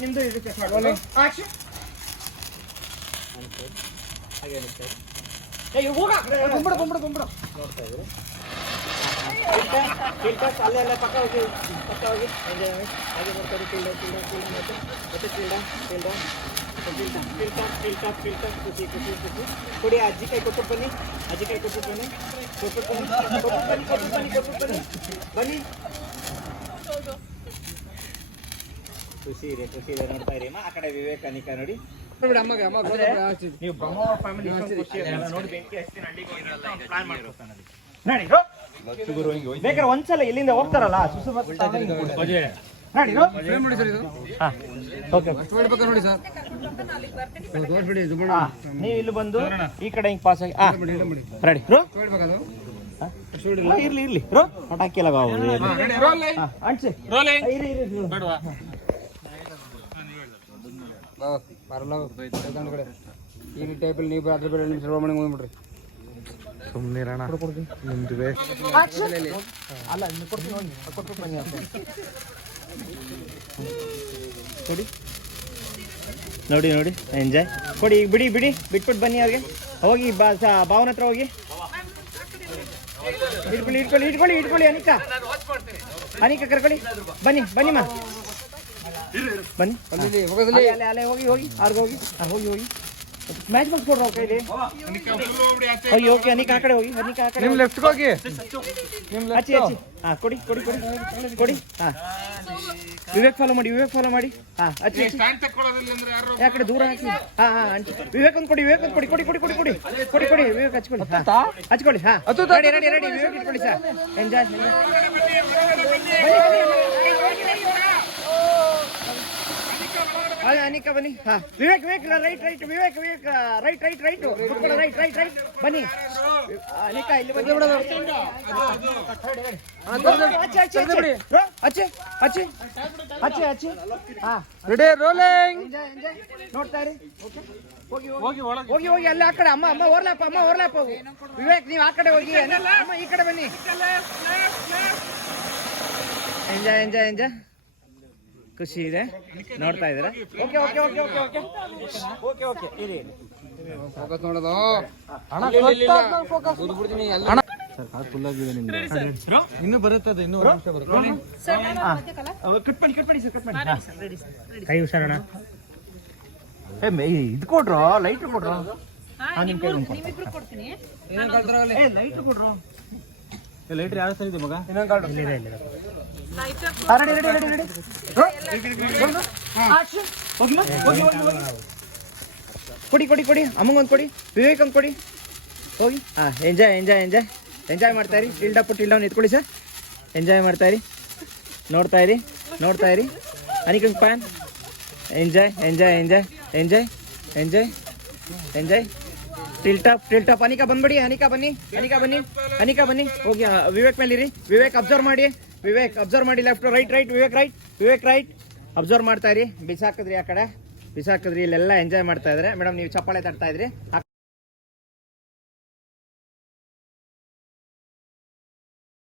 ನಿಮ್ದು ಇದು ಚೆಕ್ ಮಾಡಿ ಆಕ್ಷನ್ ನೋಡ್ತಾ ಇದ್ರು ಅಲ್ಲೇ ಪಕ್ಕ ಹೋಗಿ ಹಾಗೆ ಬರ್ತಾರೆ ಖುಷಿ ಕೊಡಿ ಅಜ್ಜಿ ಕೈ ಕೊಟ್ಟು ಬನ್ನಿ ಬನ್ನಿ ಖುಷಿ ಇದೆ ನೋಡ್ತಾ ಇರಿ ಆ ಕಡೆ ವಿವೇಕ್ ಅನಿಕಾ ನೋಡಿ ನೀವು ಬ್ರಹ್ಮ ಫ್ಯಾಮಿಲಿ ನೋಡಿ ಬೆಂಕಿ ಹಚ್ತೀನಿ ಪ್ಲಾನ್ ಮಾಡ್ಕೊತಾನೆ ಬೇಕಾದ್ರೆ ಒಂದ್ಸಲ ಇಲ್ಲಿಂದ ಹೋಗ್ತಾರಲ್ಲ ನೀವು ಇಲ್ಲಿ ಬಂದು ಈ ಕಡೆ ಹಿಂಗ್ ಪಾಸ್ ಆಗಿ ರೆಡಿ ಇರ್ಲಿ ಪಟಾಕಿ ಈ ಟೈಪಲ್ಲಿ ನೀವು ಅದ್ರ ಬೇಡ ಶ್ರವಣ ಹೋಗ್ಬಿಡ್ರಿ ಸುಮ್ಮನಿರೋಣ ನಿಮ್ದು ಅಲ್ಲ ನೋಡಿ ಎಂಜಾಯ್ ಕೊಡಿ ಈಗ ಬಿಡಿ ಬಿಟ್ಬಿಟ್ಟು ಬನ್ನಿ ಅವ್ರಿಗೆ ಹೋಗಿ ಭಾವನ ಹತ್ರ ಹೋಗಿ ಇಟ್ಕೊಳ್ಳಿ ಅನಿಕಾ ಕರ್ಕೊಳ್ಳಿ ಬನ್ನಿ ಮಾ ಬನ್ನಿ ಅಲ್ಲೇ ಹೋಗಿ ಅವ್ರಿಗೆ ಹೋಗಿ ಮ್ಯಾಚ್ ಬಾಕ್ಸ್ ಕೊಡ್ರ ಕೈಲಿ ಓಕೆ ಅನಿಕಾ ಆ ಕಡೆ ಹೋಗಿ ನಿಮ್ ಲೆಫ್ಟ್ ಹೋಗಿ ಹಚ್ಚಿ ಹಾ ಕೊಡಿ ಹಾ ವಿವೇಕ್ ಫಾಲೋ ಮಾಡಿ ಹಾ ಹಚ್ಚಿ ಯಾಕಡೆ ದೂರ ಹಾಕಿ ಹಾ ವಿವೇಕ್ ಒಂದು ಕೊಡಿ ವಿವೇಕ್ ಹಚ್ಕೊಳ್ಳಿ ಹಾ ರೆಡಿ ವಿವೇಕ್ ಇಟ್ಕೊಳ್ಳಿ ಸರ್ ಎಂಜಾಯ್ ಅನಿಕಾ ಬನ್ನಿ ಹಾ ವಿವೇಕ್ ರೈಟ್ ವಿವೇಕ್ ರೈಟ್ ಬನ್ನಿ ಅನಿಕಾ ಇಲ್ಲಿ ಬನ್ನಿ ಹಚ್ಚಿ ಹಾ ರೆಡಿ ರೋಲಿಂಗ್ ನೋಡ್ತಾ ಇರಿ ಹೋಗಿ ಅಲ್ಲಿ ಆ ಕಡೆ ಅಮ್ಮ ಓರ್ಲಾಪ್ ಹೋಗು ವಿವೇಕ್ ನೀವು ಆ ಕಡೆ ಹೋಗಿ ಅಮ್ಮ ಈ ಕಡೆ ಬನ್ನಿ ಎಂಜಾಯ್ ಖುಷಿ ಇದೆ ನೋಡ್ತಾ ಇದ್ದೀರಾ ಓಕೆ ಇರಿ ಫೋಕಸ್ ನೋಡೋದು ಇನ್ನು ಬರುತ್ತದೆ ಕಟ್ ಮಾಡಿ ಕೈ ಹುಷಾರಣ ಇದು ಕೊಡ್ರೋ ಲೈಟ್ ಕೊಡ್ರೋ ಲೈಟ್ ಕೊಡ್ರೋ ಲೈಟ್ರ್ ಯಾವ ಸರಿ ಇದೆ ಮಗ ಕೊಡಿ ಅಮ್ಮಂಗೊಂದು ಕೊಡಿ ವಿವೇಕ್ ಒಂದು ಕೊಡಿ ಹೋಗಿ ಹಾ ಎಂಜಾಯ್ ಮಾಡ್ತಾ ಇರಿ ಟಿಲ್ಡ್ ಡೌನ್ ಎತ್ಕೊಳ್ಳಿ ಸರ್ ಎಂಜಾಯ್ ಮಾಡ್ತಾ ಇರಿ ನೋಡ್ತಾ ಇರಿ ಅನಿಕಂಗ್ ಪ್ಯಾನ್ ಎಂಜಾಯ್ ಟಿಲ್ಟಾಪ್ ಅನಿಕಾ ಬಂದ್ಬಿಡಿ ಅನಿಕಾ ಬನ್ನಿ ಹೋಗಿ ವಿವೇಕ್ ಮೇಲೆ ಇರಿ ವಿವೇಕ್ ಅಬ್ಸರ್ವ್ ಮಾಡಿ left right Vivek right observe ಮಾಡ್ತಾ ಇರಿ ಬಿಸಾಕಿದ್ರಿ ಆ ಕಡೆ ಇಲ್ಲೆಲ್ಲ ಎಂಜಾಯ್ ಮಾಡ್ತಾ ಇದ್ರೆ ಮೇಡಮ್ ನೀವು ಚಪ್ಪಾಳೆ ತಟ್ತಾ ಇದ್ರಿ